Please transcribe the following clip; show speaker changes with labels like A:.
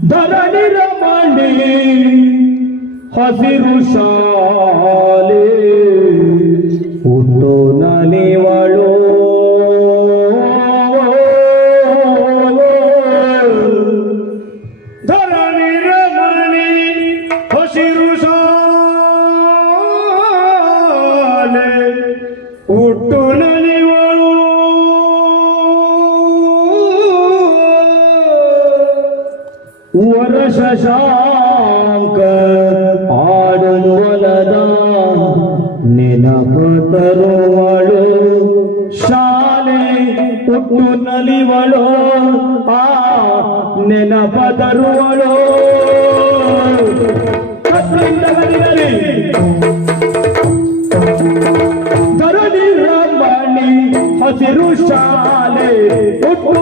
A: ধরণী রমণী হসির সালে উঠো নালে ওয়ালো ধরণী রমণী ವರ್ಷ ಶಾಂಕ ಆಡುವಲದ ನೆನಪು ತರುವಳು ಶಾಲೆ, ಹುಟ್ಟು ನಲಿವಳು ಆ ನೆನಪ ತರುವಳು ಧರಣಿ ಹಸಿರು ಶಾಲೆ ಹುಟ್ಟು